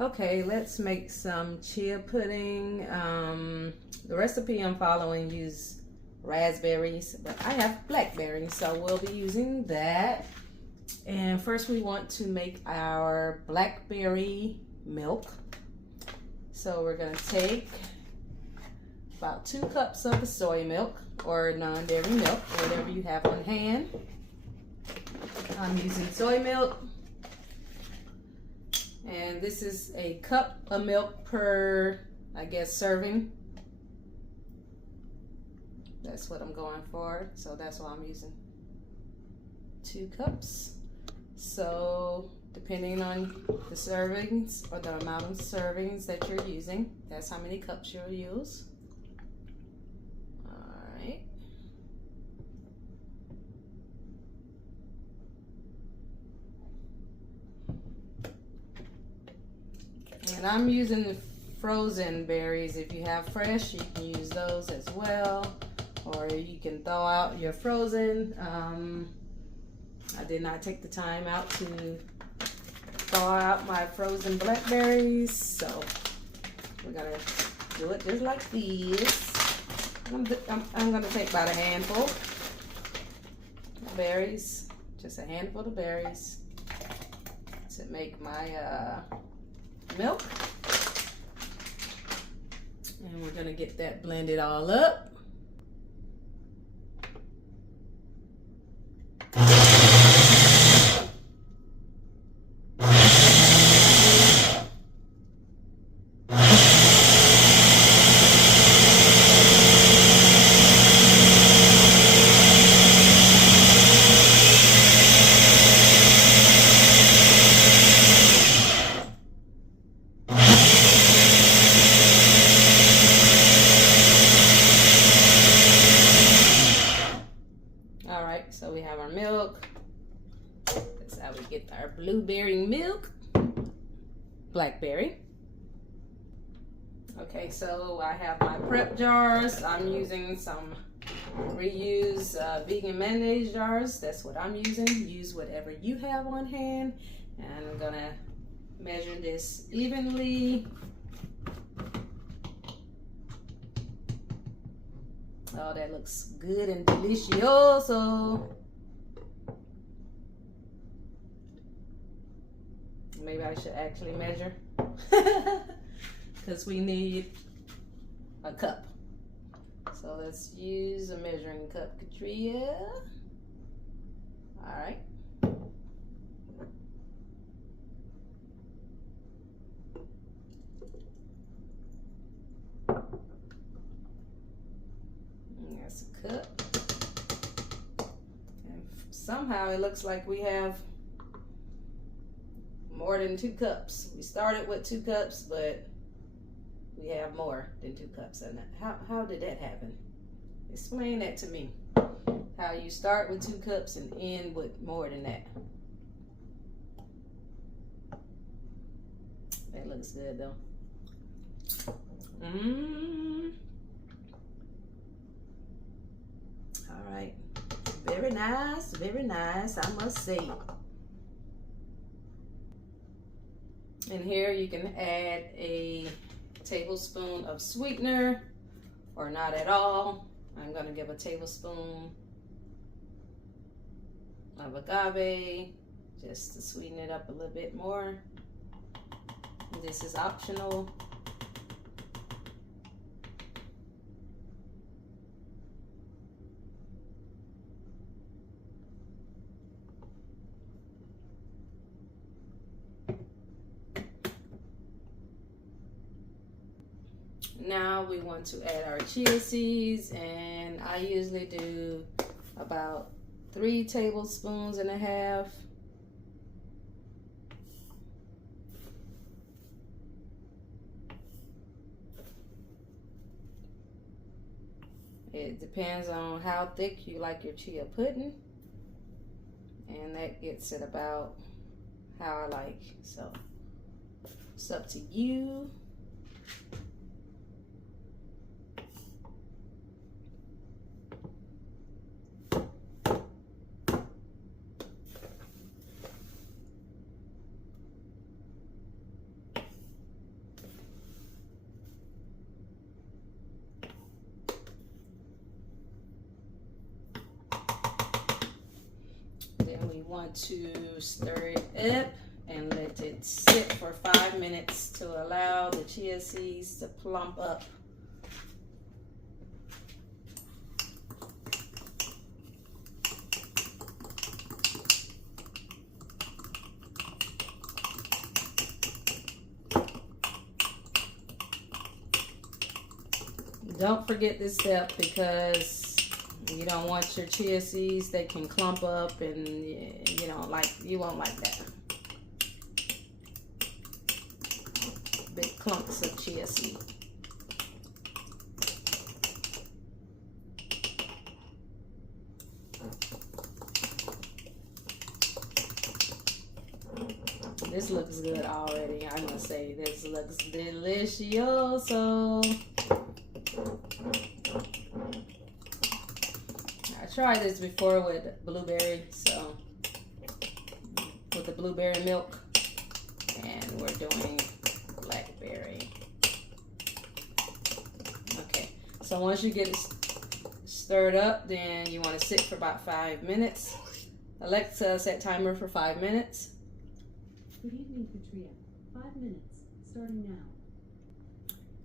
Okay, let's make some chia pudding. The recipe I'm following use raspberries, but I have blackberries, so we'll be using that. And first we want to make our blackberry milk. So we're gonna take about 2 cups of the soy milk or non-dairy milk, whatever you have on hand. I'm using soy milk. And this is a cup of milk per, I guess, serving. That's what I'm going for. So that's why I'm using 2 cups. So depending on the servings or the amount of servings that you're using, that's how many cups you'll use. All right. And I'm using the frozen berries. If you have fresh, you can use those as well. Or you can throw out your frozen. I did not take the time out to thaw out my frozen blackberries. So we're gonna do it just like this. I'm gonna take about a handful of berries. Just a handful of berries to make my milk, and we're gonna get that blended all up. So we have our milk. That's how we get our blueberry milk. Blackberry. Okay, so I have my prep jars. I'm using some reused vegan mayonnaise jars. That's what I'm using. Use whatever you have on hand. And I'm gonna measure this evenly. Oh, that looks good and delicioso. Maybe I should actually measure because we need a cup. So let's use a measuring cup, Katria. All right. That's a cup. And somehow it looks like we have more than 2 cups. We started with 2 cups, but we have more than 2 cups. And how did that happen? Explain that to me. How you start with 2 cups and end with more than that. That looks good though. All right, very nice, I must say. And here you can add a tablespoon of sweetener or not at all. I'm gonna give a tablespoon of agave just to sweeten it up a little bit more. This is optional. Now we want to add our chia seeds, and I usually do about 3 tablespoons and a half. It depends on how thick you like your chia pudding, and that gets it about how I like. So it's up to you. want to stir it up and let it sit for 5 minutes to allow the chia seeds to plump up. Don't forget this step because you don't want your chia seeds, they can clump up and you won't like that. Big clumps of chia seed. This looks good already. I'm gonna say this looks delicioso. I tried this before with blueberry, so with the blueberry milk, and we're doing blackberry. Okay, so once you get it stirred up, then you want to sit for about 5 minutes. Alexa, set timer for 5 minutes. Good evening, Patria. 5 minutes, starting now.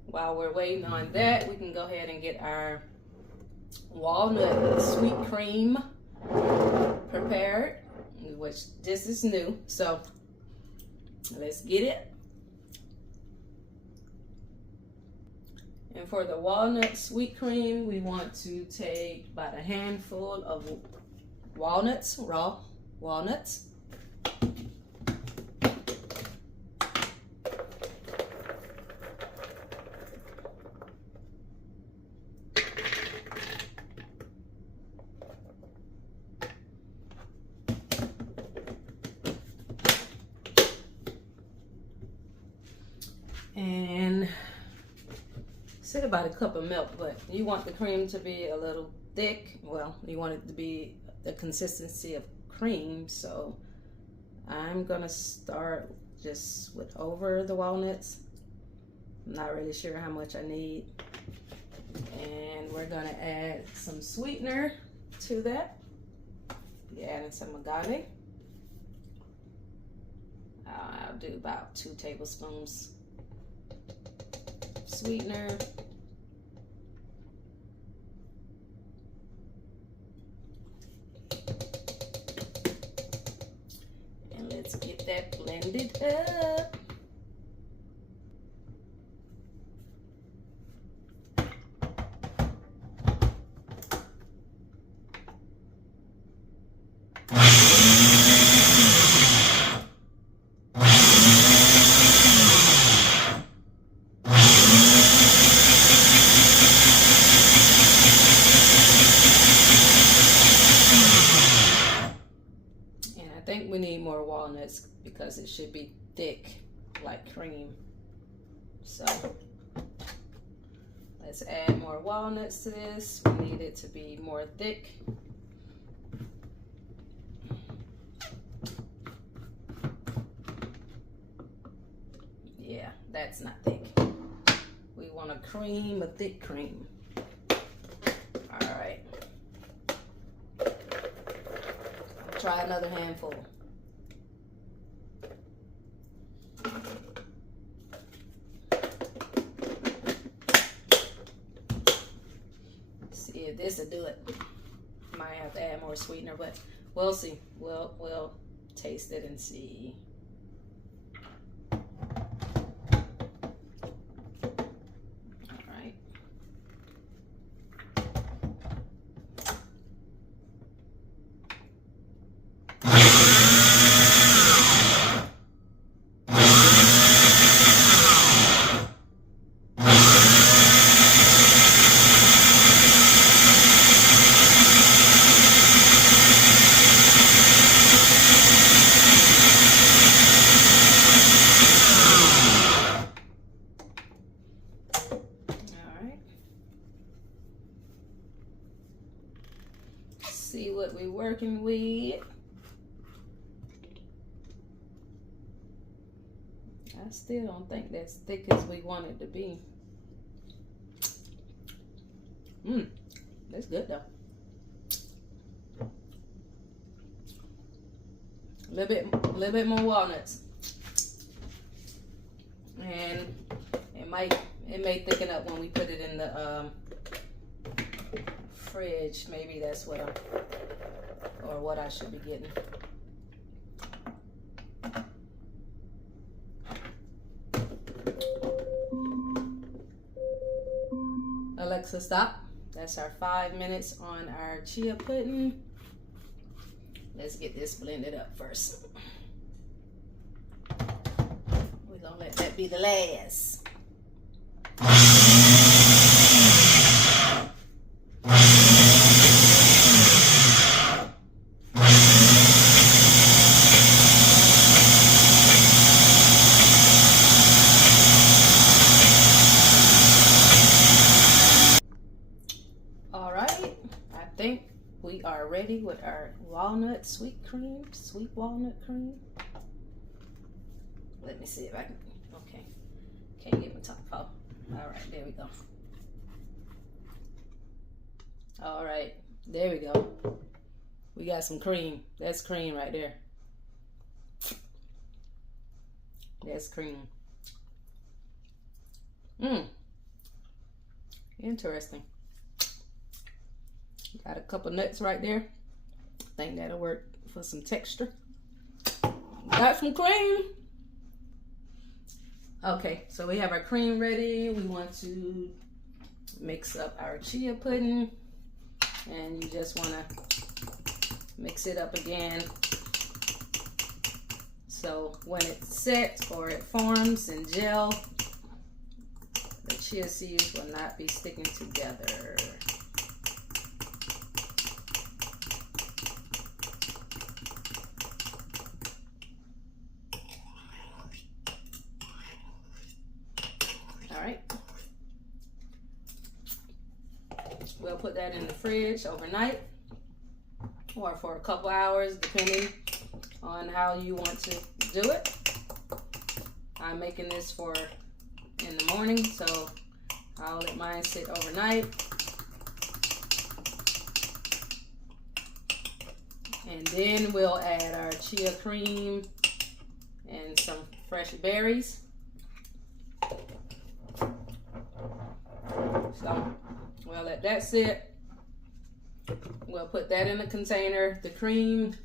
While we're waiting on that, we can go ahead and get our walnut sweet cream prepared, which this is new, so let's get it. And for the walnut sweet cream, we want to take about a handful of walnuts, raw walnuts. And say about a cup of milk, but you want the cream to be a little thick. Well, you want it to be the consistency of cream, so I'm gonna start just with over the walnuts. I'm not really sure how much I need, and we're gonna add some sweetener to that. Be adding some agave. I'll do about 2 tablespoons sweetener. And let's get that blended up. I think we need more walnuts because it should be thick like cream. So let's add more walnuts to this. We need it to be more thick. Yeah, that's not thick. We want a cream, a thick cream. All right. Try another handful. See if this will do it. Might have to add more sweetener, but we'll see. We'll taste it and see. See what we're working with. I still don't think that's thick as we want it to be. That's good though. little bit more walnuts, and it may thicken up when we put it in the fridge. Maybe that's what I should be getting. Alexa, stop. That's our 5 minutes on our chia pudding. Let's get this blended up first. We're gonna let that be the last. All right, I think we are ready with our walnut sweet walnut cream. Let me see if I can, okay. Can't get my top off. All right, there we go. All right, there we go. We got some cream. That's cream right there. That's cream. Interesting. Got a couple nuts right there. I think that'll work for some texture. Got some cream. Okay, so we have our cream ready. We want to mix up our chia pudding, and you just want to mix it up again. So when it's set or it forms and gel, the chia seeds will not be sticking together. We'll put that in the fridge overnight or for a couple hours, depending on how you want to do it. I'm making this for in the morning, so I'll let mine sit overnight. And then we'll add our chia cream and some fresh berries. So we'll let that sit. We'll put that in a container, the cream.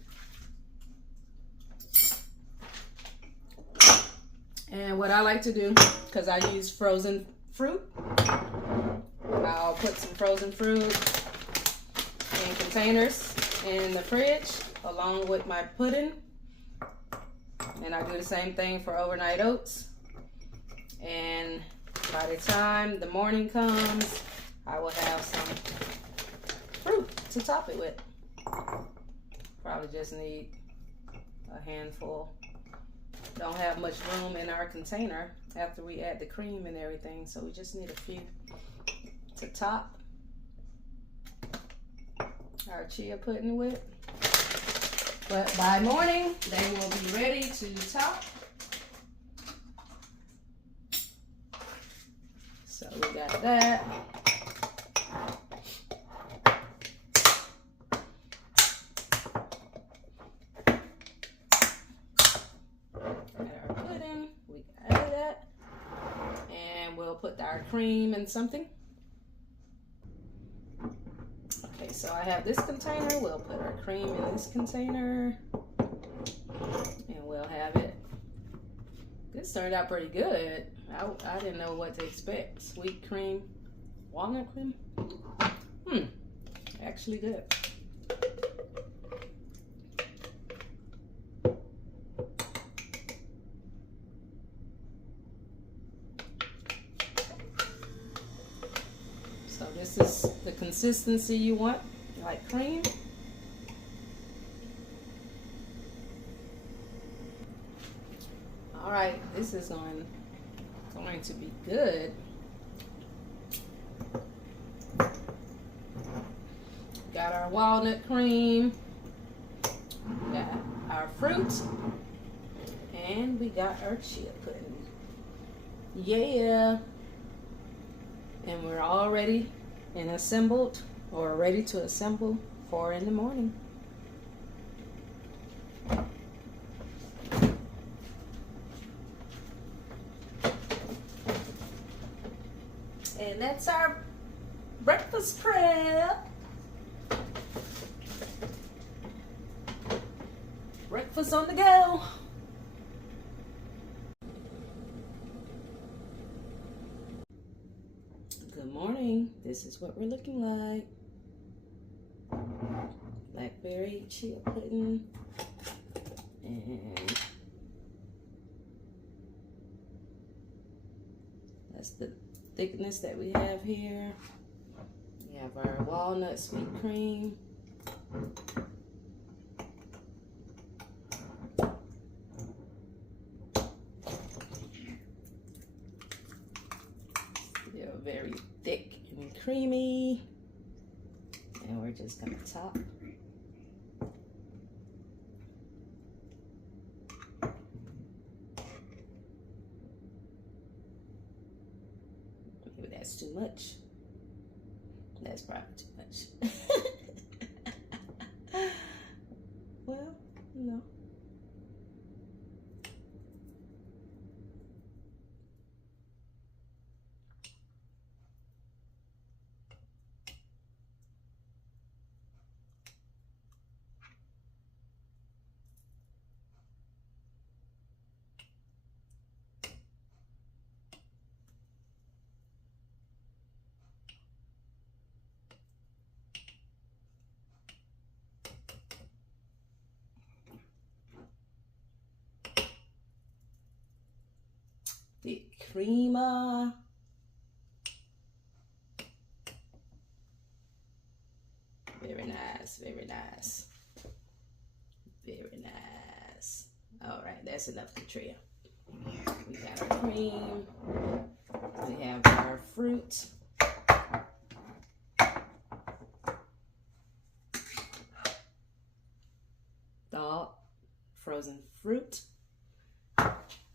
And what I like to do, because I use frozen fruit, I'll put some frozen fruit in containers in the fridge along with my pudding. And I do the same thing for overnight oats. And by the time the morning comes, I will have some fruit to top it with. Probably just need a handful. Don't have much room in our container after we add the cream and everything, so we just need a few to top our chia pudding with. But by morning, they will be ready to top. So we got that. Our pudding, we added that. And we'll put our cream in something. Okay, so I have this container. We'll put our cream in this container. And we'll have it. This turned out pretty good. I didn't know what to expect. Sweet cream, walnut cream. Actually good. So this is the consistency you want, like cream. All right, this is going to be good. Got our walnut cream, got our fruit, and we got our chia pudding. Yeah. And we're all ready and assembled, or ready to assemble for in the morning. And that's our breakfast prep. Breakfast on the go. Good morning. This is what we're looking like. Blackberry, chia pudding, and that's the thickness that we have here. We have our walnut sweet cream. They're very thick and creamy. And we're just gonna top. Maybe that's too much. That's probably too much. Well, no. The creamer. Very nice, very nice. Very nice. All right, that's enough for Chia. We got our cream. We have our fruit. Thawed frozen fruit.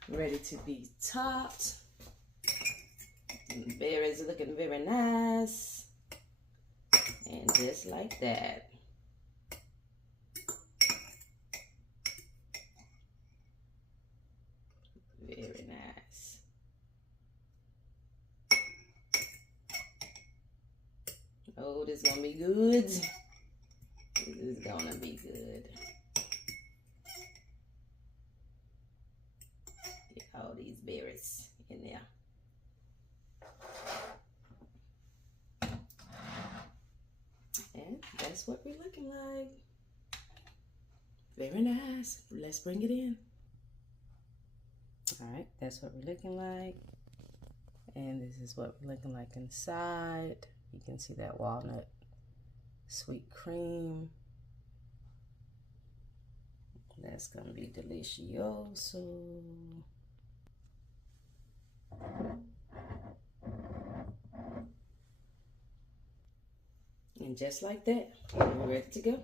Ready to be topped. And the berries are looking very nice. And just like that. Very nice. Oh, this is gonna be good. This is gonna be good. Get all these berries in there. And that's what we're looking like. Very nice. Let's bring it in. All right, that's what we're looking like. And this is what we're looking like inside. You can see that walnut sweet cream. That's gonna be delicioso. And just like that, we're ready to go.